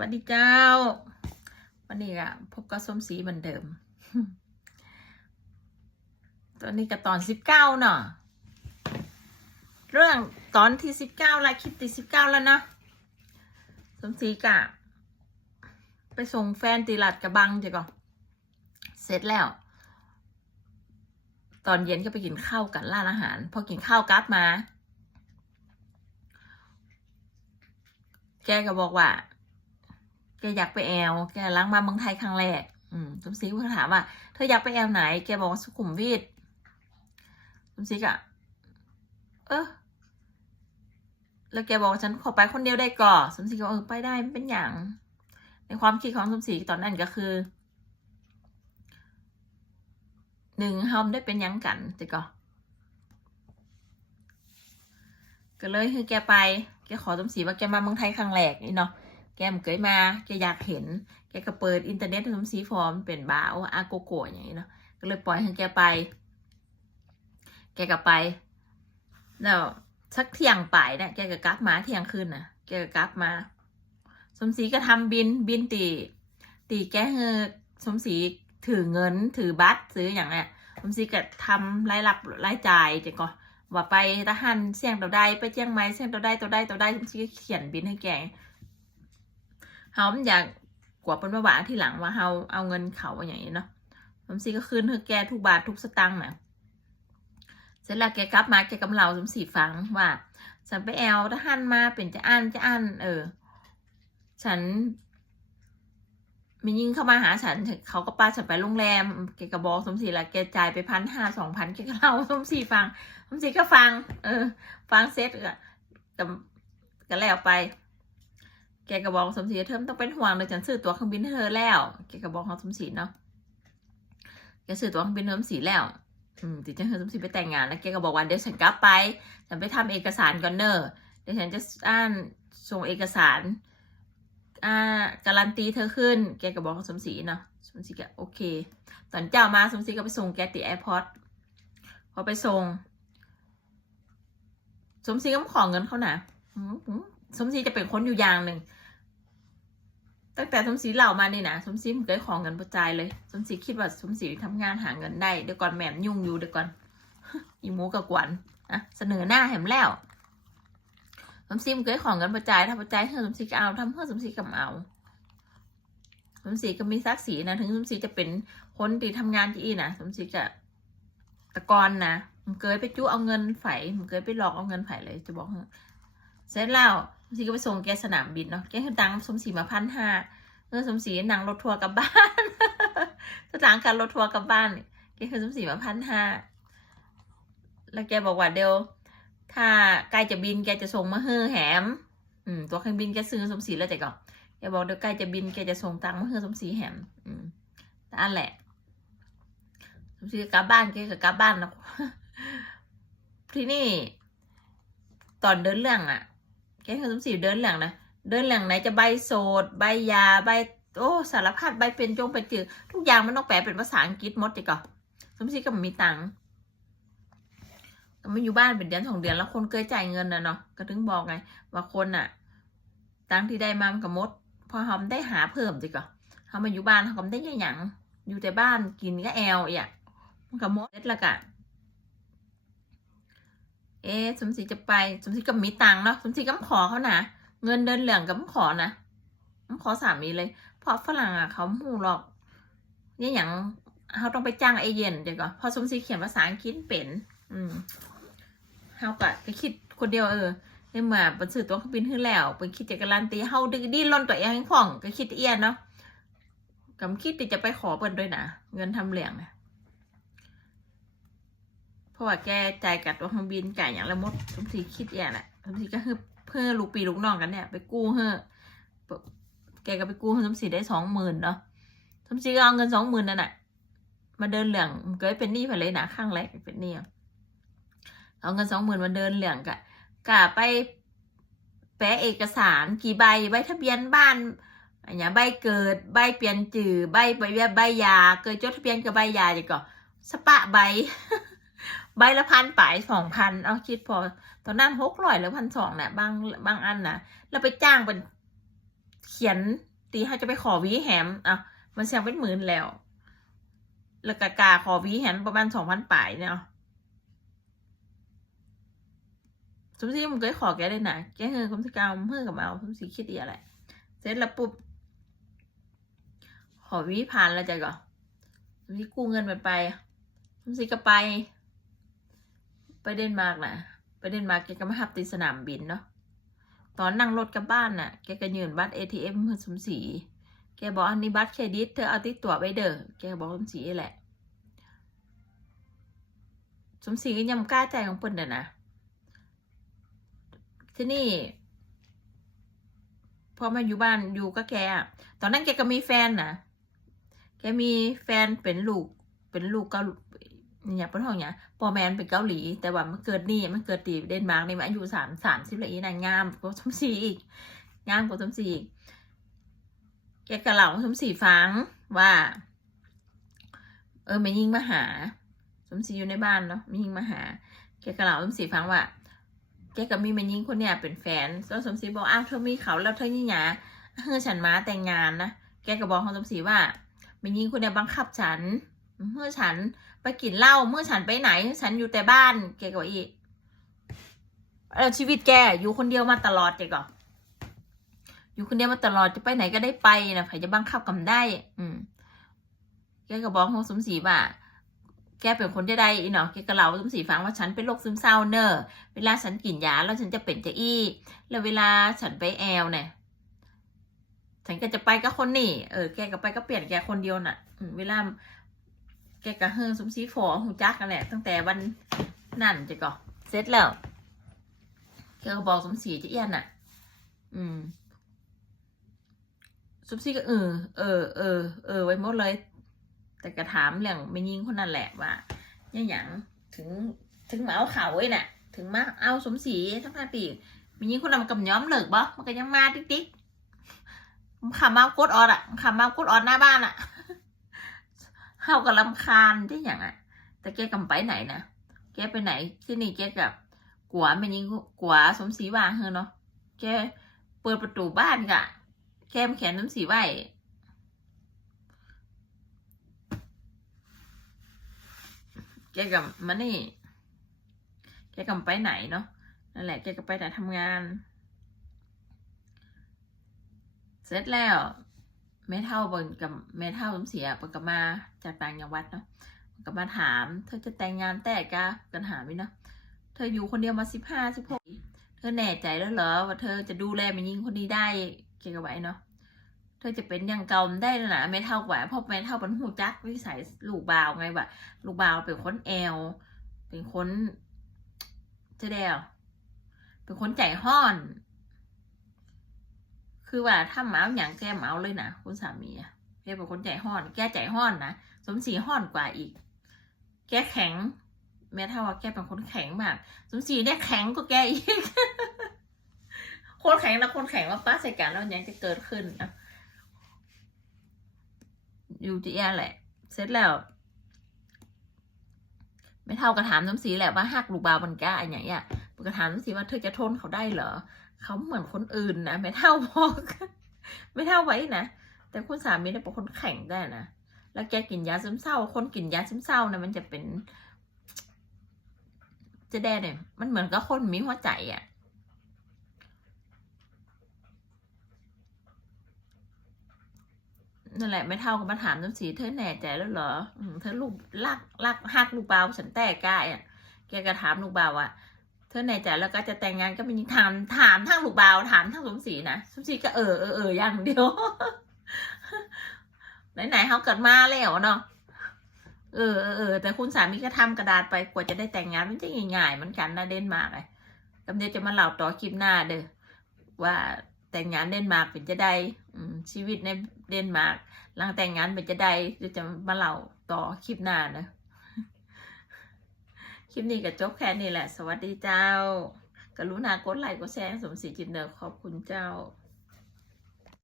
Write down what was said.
วัสดีเจ้า วันนี้อะพบกับส้มสีเหมือนเดิม ตอนนี้ก็ตอนสิบเก้าเนาะเรื่องตอนที่สิบเก้าลายคลิปที่สิบเก้าแล้วนะส้มสีกะ ไปส่งแฟนตีลัดกระบังจ้ะก่อนเสร็จแล้ว ตอนเย็นก็ไปกินข้าวกันร้านอาหาร พอกินข้าวกลับมา แกก็บอกว่า แกอยากไปแอล แกล้างมาเมืองไทยครั้งแรก อืมสมศรีก็ถามว่า เธออยากไปแอลไหน แกบอกว่าสุขุมวิทสมศรีก็เออ แล้วแกบอกว่าฉันขอไปคนเดียวได้ก่อนสมศรีก็เออไปได้ไม่เป็นอย่าง ในความคิดของสมศรีตอนนั้นก็คือ หนึ่งเฮาไม่ได้เป็นยังกันแต่ก็ก็เลยคือแกไป แกขอสมศรีว่าแกมาเมืองไทยครั้งแรกนี่เนาะ แกมเกยมาแกอยากเห็น แกก็เปิดอินเทอร์เน็ตให้สมศรีฟอร์มเป็นบ่าวอาโกโกะอย่างนี้เนาะก็เลยปล่อยให้แกไป แกก็ไปแล้วสักเที่ยงป่ายเนี่ยแกก็กลับมาเที่ยงคืนน่ะ แกก็กลับมา สมศรีก็ทำบินบินตีตีแกเฮอสมศรีถือเงินถือบัตรซื้ออย่างเนี้ยสมศรีก็ทำรายรับรายจ่ายจะก่อนว่าไปทหารเสี่ยงตัวใดไปเจียงใหม่เสี่ยงตัวใดตัวใดตัวใดสมศรีก็เขียนบินให้แก เฮามันอยากกว่าเป็นว่าบาที่หลังว่าเฮาเอาเงินเขาอย่างนี้เนาะสมศรีก็คืนให้แกทุกบาททุกสตางค์น่ะเสร็จแล้วแกกลับมาแกกำเลาสมศรีฟังว่า ฉันไปแอลทหารมาเป็นจะอันจะอันเออ ฉันมียิงเข้ามาหาฉันเขาก็ปาฉันไปโรงแรมแกก็บอกสมศรีละแกจ่ายไปพันห้าสองพันแกก็เล่าสมศรีฟัง สมศรีก็ฟัง เออ ฟังเสร็จก็ก็ก็แล้วไป แกก็บอกสมศรีเธอไม่ต้องเป็นห่วงเลยฉันซื้อตั๋วเครื่องบินให้เธอแล้ว แกก็บอกเขาสมศรีเนาะ แกซื้อตั๋วเครื่องบินให้สมศรีแล้ว อืมติดจังเธอสมศรีไปแต่งงานแล้วแกก็บอกว่าเดี๋ยวฉันกลับไป ฉันไปทำเอกสารก่อนเนอะเดี๋ยวฉันจะอ่านส่งเอกสาร อ่า การันตีเธอขึ้น แกก็บอกกับสมศรีเนาะ สมศรีก็โอเค ตอนเจ้ามาสมศรีก็ไปส่งแกติแอร์พอร์ตพอไปส่ง สมศรีก็ขอเงินเขานะ สมศรีจะเป็นคนอยู่อย่างหนึ่งตั้งแต่สมศรีเหล่ามานี่นะสมศรีมันเคยขอเงินประจายเลย สมศรีคิดว่าสมศรีทำงานหาเงินได้เดี๋ยวก่อนแหม่มยุ่งอยู่เดี๋ยวก่อนอีหมูกับกวนอะเสนอหน้าแหมแล้วสมศรีมันเคยของกันประจายถ้าประจายเธอสมศรีก็เอาทำเพื่อสมศรีก็เอาสมศรีก็มีศักดิ์ศรีนะถึงสมศรีจะเป็นคนที่ทำงานที่อีนะสมศรีก็ตะกอนนะมันเคยไปจู้เอาเงินไฝมันเคยไปหลอกเอาเงินไฝเลยจะบอก เสร็จแล้วสมศรีก็ไปส่งแกสนามบินเนาะแกคือตังค์สมศรีมาพันห้าเออสมศรีนั่งรถทัวร์กลับบ้านสตางค์การรถทัวร์กลับบ้านเนี่ยแกคือสมศรีมาพันห้าแล้วแกบอกว่าเดี๋ยวถ้าใกล้จะบินแกจะส่งมาเฮือแหม อืม ตัวเครื่องบินแกซื้อสมศรีแล้วแต่ก่อนแกบอกเดี๋ยวใกล้จะบินแกจะส่งตังค์มาเฮือสมศรีแหม อืมแต่อันแหละสมศรีกลับบ้านแกก็กลับบ้านแล้วทีนี่ ตอนเดินเรื่องอะ แกคือสมศรีเดินเรื่งนะเดินเรื่งไหนจะใบโสด ใบยาใบโอ้สารพัดใบเป็นจงเป็นจือทุกอย่างมันต้องแปลเป็นภาษาอังกฤษหมดจ้ะก่อนสมศรีก็มีตังค์ก็มาอยู่บ้านเป็นเดือนสองเดือนแล้วคนเคยจ่ายเงินนะเนาะก็ถึงบอกไงว่าคนอะตังค์ที่ได้มามันกับมด พอเขาได้หาเพิ่มจิก็เขามาอยู่บ้านเขาก็ไม่ได้หยังอยู่แต่บ้านกินก็แอลอีกมันกับมดเสร็จแล้วกะ เอ๊สมศรีจะไป สมศรีก็มีตังค์เนาะ สมศรีก็ขอเขานะเงินเดินเหลืองก็มาขอนะมาขอสามีเลย เพราะฝรั่งอะเขาหูหรอกเนี่ยอย่างเขาต้องไปจ้างเอเย่นเดี๋ยวก่อนพอสมศรีเขียนภาษาอังกฤษเป็น อืมเฮาก็ก็คิดคนเดียวเออในเมื่อเป็นสื่อตัวเครื่องบินขึ้นแล้วเป็นคิดจะการันตีเฮาดึกดิ้นรนตัวเองของก็คิดเอียนเนาะกำคิดที่จะไปขอเปินด้วยนะเงินทำเหลียงนะ เพราะว่าแกจ่ายกับตัวเครื่องบินจ่ายอย่างละมดสมศรีคิดเอียนแหละสมศรีก็คือเพื่อลูกปีลูกน้องกันเนี่ย ไปกู้เฮ้อแกก็ไปกู้ให้สมศรีได้สองหมื่นเนาะสมศรีก็เอาเงินสองหมื่นนั่นแหละมาเดินเหลืองเกิดเป็นหนี้ไปเลยนะข้างแรกเป็นหนี้เอาเงินสองหมื่นมาเดินเหลืองกะกะไปแปะเอกสารกี่ใบใบทะเบียนบ้านอย่างเงี้ยใบเกิดใบเปลี่ยนจื่อใบใบใบยาเกิดจดทะเบียนกับใบยาอย่างก่อนสปะใบ ใบละพันป่ายสองพันเอาคิดพอ ตอนนั้นหกร้อยหรือพันสองเนี่ยบางบางอันนะแล้วไปจ้างเป็นเขียนตีให้จะไปขอวีแหมอะมันเสียงเป็นหมื่นแล้ว แล้วก็กาขอวีแหมประมาณสองพันป่ายเนี่ยสมศรีมันก็ขอแกเลยนะแกเงินคำสกาวเพื่อกับเอาสมศรีคิดดีอะไรเสร็จแล้วปุ๊บขอวีผ่านแล้วจะก็สมศรีกู้เงินมันไปสมศรีก็ไป ไปเดนมาร์กนะไปเดนมาร์กแกก็มาหับตีสนามบินเนาะตอนนั่งรถกลับบ้านน่ะแกก็ยืนบัตร ATM เพื่อสมศรีแกบอกอันนี้บัตรเครดิตเธอเอาติดตัวไปเด้อแกบอกสมศรีแหละ สมศรีก็ยังกล้าใจของเพิ่นเด้อนะที่นี่พอมาอยู่บ้านอยู่ก็แกตอนนั้นแกก็มีแฟนนะแกมีแฟนเป็นลูกเป็นลูกกา เนี่ยเป็นห้องเนี่ยปอแมนเป็นเกาหลี แต่ว่ามันเกิดนี่มันเกิดตีเดนมาร์กนี่มันอายุสามสามสิบเลยอีนางงามกว่าสมศรีอีก งามกว่าสมศรีอีกแกกระเหล่าสมศรีฟังว่า เออม่ยิงมาหา สมศรีอยู่ในบ้านเนาะม่ยิงมาหา แกกระเหล่าสมศรีฟังว่าแกกับมีแม่ยิงคนเนี่ยเป็นแฟนแล้วสมศรีบอกอ้าวเธอมีเขาแล้วเธอนี่หยาเฮ้อฉันมาแต่งงานนะแกก็บอกของสมศรีว่าแม่ยิงคนเนี่ยบังคับฉันเมื่อฉัน ไปกินเหล้าเมื่อฉันไปไหน ฉันอยู่แต่บ้านแกก็อีกเออชีวิตแกอยู่คนเดียวมาตลอดแกก็อยู่คนเดียวมาตลอดจะไปไหนก็ได้ไปนะใครจะบังคับกันได้ อืมแกก็บอกของสมศรีว่าแกเป็นคนจะได้อีเนาะแกก็เล่าสมศรีฟังว่าฉันเป็นโรคซึมเศร้าเนอะเวลาฉันกินยาแล้วฉันจะเป็นจะอี้ แล้วเวลาฉันไปแอลเนี่ยฉันก็จะไปกับคนนี่ เออ แกก็ไปก็เปลี่ยนแกคนเดียวน่ะ เวลา แกก็เฮิงสมศรีฟอหูจักกันแหละ ตั้งแต่วันนั่นจะก็เสร็จแล้วแกก็บอกสมศรีจะเอี้ยนน่ะ อืมซุปซี่ก็เออเออเออเออไว้หมดเลย แต่กระถามเรื่องไม่ยิงคนนั้นแหละว่าเนี่ยอย่างถึงถึงมาเอาเขาไว้น่ะ ถึงมาเอาสมศรีทั้งห้าปีม่ยิงคนนั้นกับย้อมเลิกบ่มันก็ยังมาติ๊กติ๊กขับมากดออดอะขับมากดออดหน้าบ้านอะ เข้ากับลำคาญที่อย่างอะ แต่แกกำไปไหนนะแกไปไหนที่นี่แกกับกัวไม่ยิงกัวสมศรีวางเฮอเนาะแกเปิดประตูบ้านกะแกมแขนน้ำสีไหวแกกับมันนี่ แกกับไปไหนเนาะนั่นแหละแกก็ไปแต่ทำงาน เสร็จแล้ว แม่เท่าบนกับแม่เท่าสมเสียปนกับมาจากต่างจังหวัดเนาะปนกับมาถาม เธอจะแต่งงานแต่กะกันหาไหมเนาะเธออยู่คนเดียวมาสิบห้าสิบหกเธอแน่ใจแล้วเหรอว่าเธอจะดูแลแม่ยิงคนนี้ได้เกี่ยวกับไว้เนาะเธอจะเป็นอย่างเก่าได้แล้วนะไม่เท่ากว่าเพราะไม่เท่าเป็นหูจักวิสัยลูกบาวไงแบบลูกบาวเป็นคนแอลเป็นคนเจะแดวเป็นคนใจห้อน คือว่าถ้าเมาอย่างแกเมาเลยนะคุณสามีอะแกเป็นคนใจห้อน แกใจห้อนนะสมศรีห้อนกว่าอีก แกแข็ง แม้เท่าว่าแกเป็นคนแข็งมาก สมศรีเนี่ยแข็งกว่าแกอีกคนแข็งแล้วคนแข็งมาป้าใส่กันแล้วยังจะเกิดขึ้นนะอยู่ที่แอแหละ เสร็จแล้ว ไม่เท่ากระถามน้ำสีแหละว่าหักลูกบาวมันก้าอย่างเงี้ยกระถามน้ำสีว่าเธอจะทนเขาได้เหรอ เขาเหมือนคนอื่นนะไม่เท่าบอกไม่เท่าไว้นะแต่คุณสามีเนี่ยเป็นคนแข็งได้นะแล้วแกกินยาซึมเศร้า คนกินยาซึมเศร้านะมันจะเป็น จะแด้เนี่ย มันเหมือนกับคนมีหัวใจอะ่ะนั่นแหละไม่เท่ากับมาถามน้ำสีเธอแน่ใจแล้วเหรอเธอลูกลักลักหักลูกเบาฉันแต่กายอะ แกก็ถามลูกเบาวอะ ธอแน่ใจแล้วก็จะแต่งงานก็มีถามถามทั้งลูกเบาวถามทั้งสมศรีนะสมศรีก็เออเออเอออย่างเดียว ไหนๆเขาเกิดมาแล้วเนาะเออเออเออแต่คุณสามีก็ทำกระดาษไปกว่าจะได้แต่งงานมันจะง่ายๆเหมือนกันนะเดนมาร์กไงกำเดียวจะมาเล่าต่อคลิปหน้าเด้อว่าแต่งงานเดนมาร์กเป็นจะได้อชีวิตในเดนมาร์กหลังแต่งงานเป็นจะได้เดี๋ยวจะมาเล่าต่อคลิปหน้านะ คลิปนี้ก็จบแค่นี้แหละ สวัสดีเจ้ากรุณากดไลค์กดแชร์สมศรีจินเนอร์ขอบคุณเจ้า